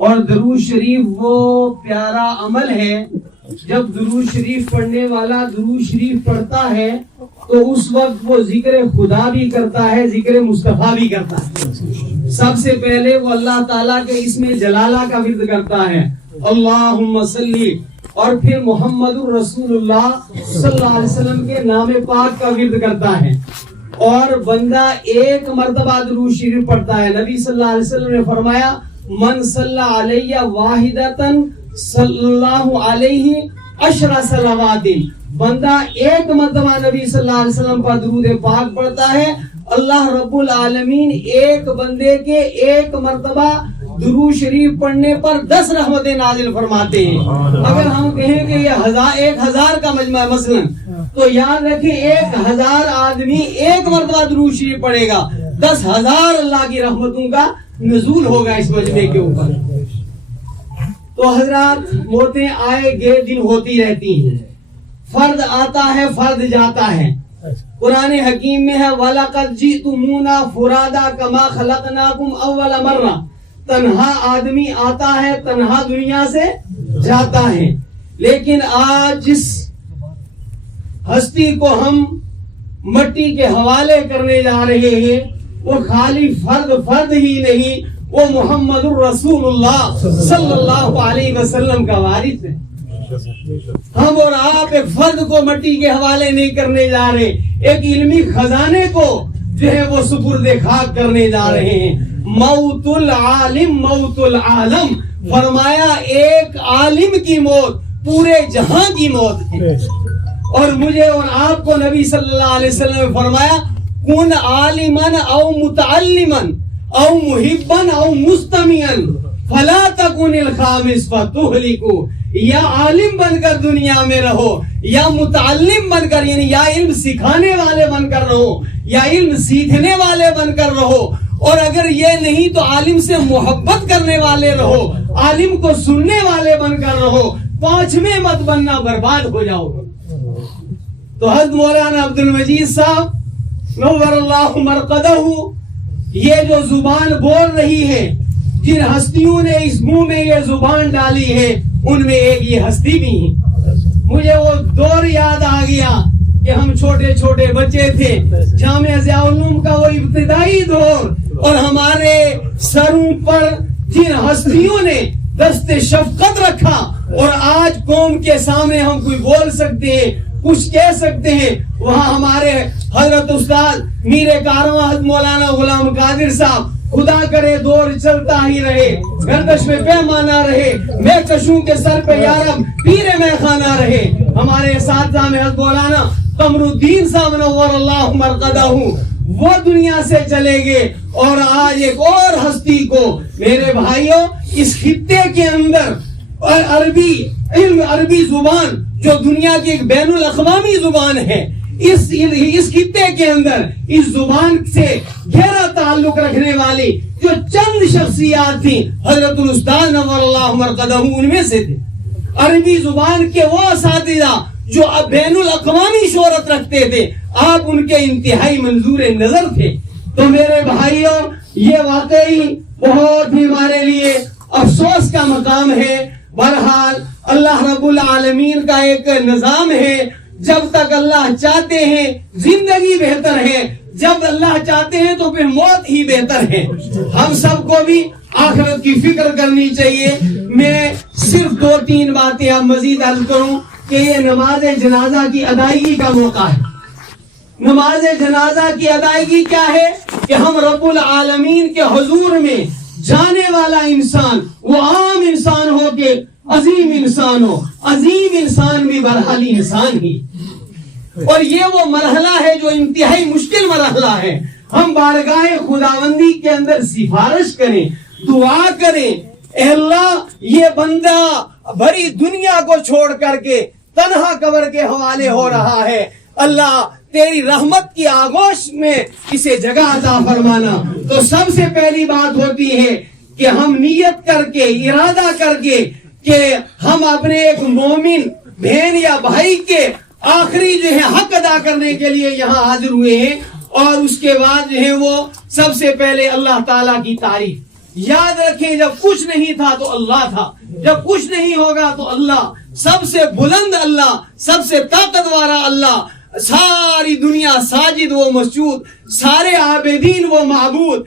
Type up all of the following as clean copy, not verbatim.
اور درود شریف وہ پیارا عمل ہے، جب درود شریف پڑھنے والا درود شریف پڑھتا ہے تو اس وقت وہ ذکر خدا بھی کرتا ہے، ذکر مصطفیٰ بھی کرتا ہے۔ سب سے پہلے وہ اللہ تعالیٰ کے اسم جلالہ کا ورد کرتا ہے، اللہم صلی، اور پھر محمد الرسول اللہ صلی اللہ علیہ وسلم کے نام پاک کا ورد کرتا ہے۔ اور بندہ ایک مرتبہ درود شریف پڑھتا ہے، نبی صلی اللہ علیہ وسلم نے فرمایا من صلی علیہ واحدتن صلی اللہ علیہ عشر صلوات، بندہ ایک مرتبہ نبی صلی اللہ علیہ وسلم پر درود پاک پڑھتا ہے، اللہ رب العالمین ایک بندے کے ایک مرتبہ درود شریف پڑھنے پر 10 رحمتیں نازل فرماتے ہیں۔ اگر ہم کہیں کہ یہ 1000 کا مجمع ہے مثلا، تو یاد رکھیں 1000 آدمی ایک مرتبہ درود شریف پڑھے گا، 10,000 اللہ کی رحمتوں کا نزول ہوگا اس مجمع کے اوپر۔ تو حضرات، موتیں آئے گئے دن ہوتی رہتی ہیں، فرد آتا ہے فرد جاتا ہے۔ قرآن حکیم میں ہے وَلَقَدْ جِئْتُمُونَا فُرَادَا كَمَا خَلَقْنَاكُمْ أَوَّلَ مَرَّةٍ، تنہا آدمی آتا ہے تنہا دنیا سے جاتا ہے، لیکن آج جس ہستی کو ہم مٹی کے حوالے کرنے جا رہے ہیں وہ خالی فرد ہی نہیں، وہ محمد الرسول اللہ صلی اللہ علیہ وسلم کا وارث ہے۔ ہم اور آپ ایک فرد کو مٹی کے حوالے نہیں کرنے جا رہے، ایک علمی خزانے کو جو ہے وہ سپرد خاک کرنے جا رہے ہیں۔ موت العالم موت العالم، فرمایا ایک عالم کی موت پورے جہاں کی موت ہے۔ اور مجھے اور آپ کو نبی صلی اللہ علیہ وسلم نے فرمایا کن عالمن او متعلمن او محبن او مستمعن فلا تکن الخامس فتہلکو، یا عالم بن کر دنیا میں رہو، یا متعلم بن کر، یعنی یا علم سکھانے والے بن کر رہو، یا علم سیکھنے والے بن کر رہو، اور اگر یہ نہیں تو عالم سے محبت کرنے والے رہو، عالم کو سننے والے بن کر رہو، پانچویں مت بننا، برباد ہو جاؤ۔ تو حضرت مولانا عبد المجید صاحب نور اللہ مرقدہ، یہ جو زبان بول رہی ہے، جن ہستیوں نے اس منہ میں یہ زبان ڈالی ہے، ان میں ایک یہ ہستی بھی ہے۔ مجھے وہ دور یاد آ گیا کہ ہم چھوٹے چھوٹے بچے تھے، جامعہ ضیاء العلوم کا وہ ابتدائی دور، اور ہمارے سروں پر جن ہستیوں نے دست شفقت رکھا، اور آج قوم کے سامنے ہم کوئی بول سکتے ہیں، کچھ کہہ سکتے ہیں، وہاں ہمارے حضرت استاد میر کارواں حضرت مولانا غلام قادر صاحب، خدا کرے دور چلتا ہی رہے، گردش میں پیمانہ رہے، میں کشوں کے سر پہ یارب پیر میں خانہ رہے۔ ہمارے اساتذہ میں حضرت مولانا قمر الدین صاحب نور اللہ مرقدہ، وہ دنیا سے چلے گئے، اور آج ایک اور ہستی کو میرے بھائیوں اس خطے کے اندر عربی زبان جو دنیا کی ایک بین الاقوامی زبان ہے، اس خطے کے اندر اس زبان سے گہرا تعلق رکھنے والی جو چند شخصیات تھیں، حضرت الاستاذ نور اللہ مرقدہ ان میں سے تھے۔ عربی زبان کے وہ اساتذہ جو بین الاقوامی شہرت رکھتے تھے، آپ ان کے انتہائی منظور نظر تھے۔ تو میرے بھائیوں، یہ واقعی بہت ہی ہمارے لیے افسوس کا مقام ہے۔ بہرحال اللہ رب العالمین کا ایک نظام ہے، جب تک اللہ چاہتے ہیں زندگی بہتر ہے، جب اللہ چاہتے ہیں تو پھر موت ہی بہتر ہے۔ ہم سب کو بھی آخرت کی فکر کرنی چاہیے۔ میں صرف 2-3 باتیں اب مزید عرض کروں کہ یہ نماز جنازہ کی ادائیگی کا موقع ہے۔ نماز جنازہ کی ادائیگی کیا ہے کہ ہم رب العالمین کے حضور میں جانے والا انسان وہ عام انسان ہو کے عظیم انسان ہو، عظیم انسان بھی بہرحال انسان ہی، اور یہ وہ مرحلہ ہے جو انتہائی مشکل مرحلہ ہے۔ ہم بارگاہ خداوندی کے اندر سفارش کریں، دعا کریں، اے اللہ یہ بندہ بڑی دنیا کو چھوڑ کر کے تنہا قبر کے حوالے ہو رہا ہے، اللہ تیری رحمت کی آغوش میں اسے جگہ عطا فرمانا۔ تو سب سے پہلی بات ہوتی ہے کہ ہم نیت کر کے، ارادہ کر کے کہ ہم اپنے ایک مومن بہن یا بھائی کے آخری جو ہے حق ادا کرنے کے لیے یہاں حاضر ہوئے ہیں، اور اس کے بعد جو ہے وہ سب سے پہلے اللہ تعالیٰ کی تعریف، یاد رکھیں جب کچھ نہیں تھا تو اللہ تھا، جب کچھ نہیں ہوگا تو اللہ، سب سے بلند اللہ، سب سے طاقت والا اللہ، ساری دنیا ساجد و مسجود، سارے عابدین و معبود،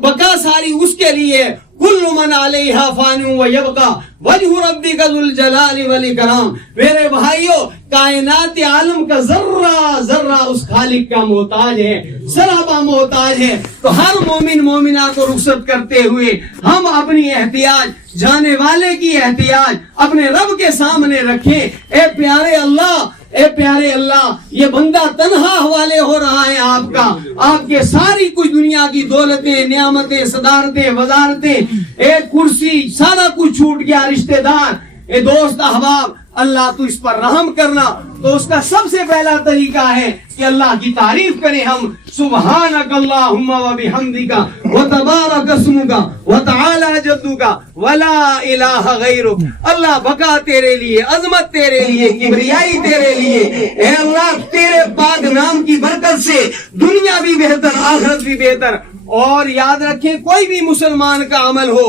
بقا ساری اس کے لیے، کل من علیہا فان ویبقا وجہ ربک ذو الجلال والاکرام۔ میرے بھائیو، کائنات عالم کا ذرہ ذرہ اس خالق کا محتاج ہے، سرابہ محتاج ہے۔ تو ہر مومن مومنہ کو رخصت کرتے ہوئے ہم اپنی احتیاج، جانے والے کی احتیاج اپنے رب کے سامنے رکھیں۔ اے پیارے اللہ، اے پیارے اللہ، یہ بندہ تنہا حوالے ہو رہا ہے آپ کا، آپ کے ساری کچھ دنیا کی دولتیں، نعمتیں، صدارتیں، وزارتیں، ایک کرسی، سارا کچھ چھوٹ گیا، رشتہ دار، اے دوست احباب، اللہ تو اس پر رحم کرنا۔ تو اس کا سب سے پہلا طریقہ ہے کہ اللہ کی تعریف کریں ہم، سبحانک اللہم و بحمدک و تبارک اسمک و تعالی جدک ولا الہ غیرک۔ اللہ بقا تیرے لیے، عظمت تیرے لیے، کبریائی تیرے لیے۔ اے اللہ، تیرے پاک نام کی برکت سے دنیا بھی بہتر، آخرت بھی بہتر۔ اور یاد رکھیں، کوئی بھی مسلمان کا عمل ہو،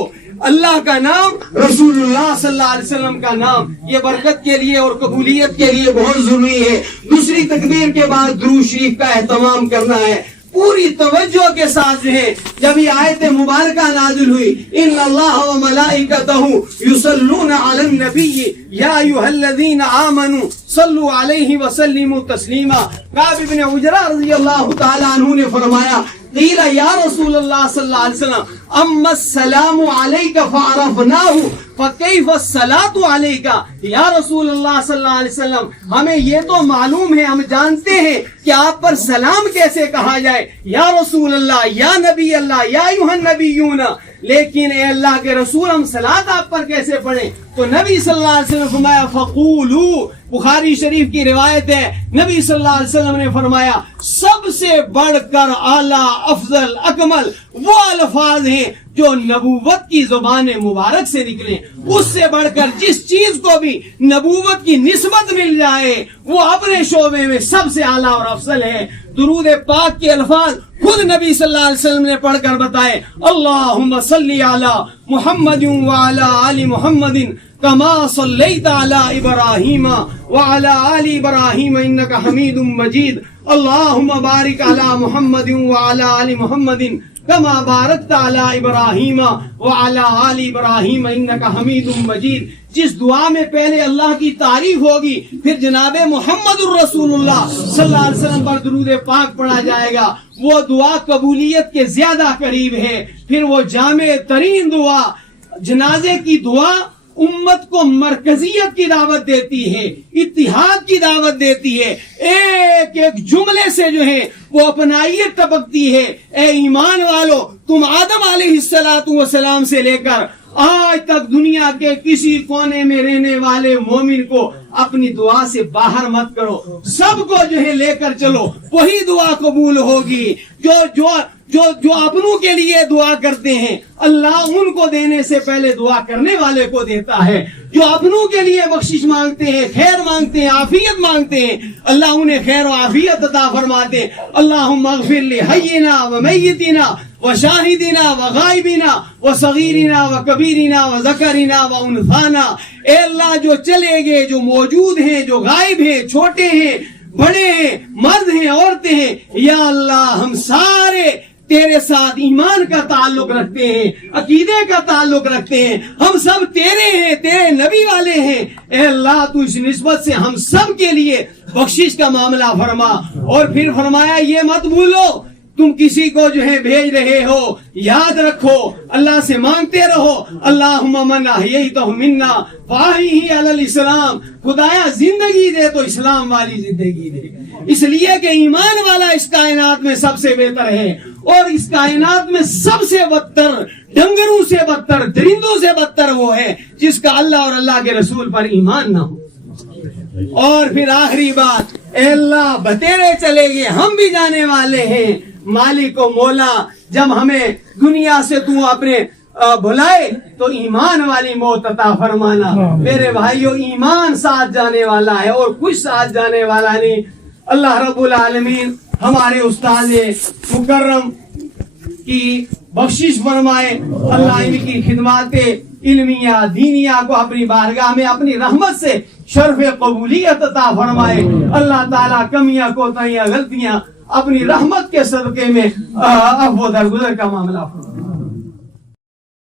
اللہ کا نام، رسول اللہ صلی اللہ علیہ وسلم کا نام، یہ برکت کے لیے اور قبولیت کے لیے بہت ضروری ہے۔ دوسری تکبیر کے بعد درود شریف کا اہتمام کرنا ہے، پوری توجہ کے ساتھ جو ہے۔ جب یہ آیت مبارکہ نازل ہوئی، ان اللہ و ملائکتہ یصلون علی النبی یا ایھا الذین آمنوا صلوا علیہ وسلموا تسلیما۔ کعب بن عجرہ رضی اللہ تعالی عنہ نے فرمایا، قیل یا رسول اللہ صلی اللہ علیہ وسلم اما السلام علیک فعرفناہ فکیف الصلاۃ علیک۔ یا رسول اللہ صلی اللہ علیہ وسلم، ہمیں یہ تو معلوم ہے، ہم جانتے ہیں کہ آپ پر سلام کیسے کہا جائے، یا رسول اللہ، یا نبی اللہ، یا ایھا النبیون، لیکن اے اللہ کے رسول ہم صلاۃ آپ پر کیسے پڑھیں؟ تو نبی صلی اللہ علیہ وسلم نے فرمایا فقولوا، بخاری شریف کی روایت ہے، نبی صلی اللہ علیہ وسلم نے فرمایا سب سے بڑھ کر اعلیٰ، افضل، اکمل وہ الفاظ ہیں جو نبوت کی زبان مبارک سے نکلیں۔ اس سے بڑھ کر جس چیز کو بھی نبوت کی نسبت مل جائے وہ اپنے شعبے میں سب سے اعلیٰ اور افضل ہے۔ درود پاک کے الفاظ خود نبی صلی اللہ علیہ وسلم نے پڑھ کر بتائے، اللہم صلی علی محمد وعلی آل محمد کما صلیت علی ابراہیم وعلی آل ابراہیم انک حمید مجید، اللہم بارک علی محمد وعلی آل محمد کما بارکت علی ابراہیم وعلی آل ابراہیم انک حمید مجید۔ جس دعا میں پہلے اللہ کی تعریف ہوگی، پھر جناب محمد الرسول اللہ صلی اللہ علیہ وسلم پر درود پاک پڑھا جائے گا، وہ دعا قبولیت کے زیادہ قریب ہے۔ پھر وہ جامع ترین دعا، جنازے کی دعا، امت کو مرکزیت کی دعوت دیتی ہے، اتحاد کی دعوت دیتی ہے، ایک ایک جملے سے جو ہے وہ اپنائیت ٹپکتی ہے۔ اے ایمان والو، تم آدم علیہ السلام سے لے کر آج تک دنیا کے کسی کونے میں رہنے والے مومن کو اپنی دعا سے باہر مت کرو، سب کو جو ہے لے کر چلو، وہی دعا قبول ہوگی۔ جو اپنوں کے لیے دعا کرتے ہیں، اللہ ان کو دینے سے پہلے دعا کرنے والے کو دیتا ہے۔ جو اپنوں کے لیے بخشش مانگتے ہیں، خیر مانگتے ہیں، عافیت مانگتے ہیں، اللہ انہیں خیر و عافیت عطا فرماتے ہیں۔ اللہم اغفر لحینا و میتنا و شاہدنا و غائبنا و صغیرنا و کبیرنا و ذکرنا و انثانا۔ اے اللہ، جو چلے گئے، جو موجود ہیں، جو غائب ہیں، چھوٹے ہیں، بڑے ہیں، مرد ہیں، عورتیں ہیں، یا اللہ ہم سارے تیرے ساتھ ایمان کا تعلق رکھتے ہیں، عقیدے کا تعلق رکھتے ہیں، ہم سب تیرے ہیں، تیرے نبی والے ہیں۔ اے اللہ، تو اس نسبت سے ہم سب کے لیے بخشش کا معاملہ فرما۔ اور پھر فرمایا یہ مت بھولو، تم کسی کو جو ہے بھیج رہے ہو، یاد رکھو، اللہ سے مانگتے رہو، اللہم من احییتہ منا فاحیہ علی الاسلام، خدایا زندگی دے تو اسلام والی زندگی دے، اس لیے کہ ایمان والا اس کائنات میں سب سے بہتر ہے، اور اس کائنات میں سب سے بدتر، ڈنگروں سے بدتر، درندوں سے بدتر وہ ہے جس کا اللہ اور اللہ کے رسول پر ایمان نہ ہو۔ اور پھر آخری بات، اے اللہ بتیرے چلے گئے، ہم بھی جانے والے ہیں، مالک و مولا، جب ہمیں دنیا سے تو اپنے بھلائے تو ایمان والی موت عطا فرمانا۔ میرے بھائیو، ایمان ساتھ جانے والا ہے اور کچھ ساتھ جانے والا نہیں۔ اللہ رب العالمین ہمارے استاد مکرم کی بخشش فرمائے، اللہ ان کی خدمات علمیہ دینیہ کو اپنی بارگاہ میں اپنی رحمت سے شرف قبولیت عطا فرمائے، اللہ تعالیٰ کمیاں کوتاہیاں غلطیاں اپنی رحمت کے صدقے میں عفو درگزر کا معاملہ فرمائے۔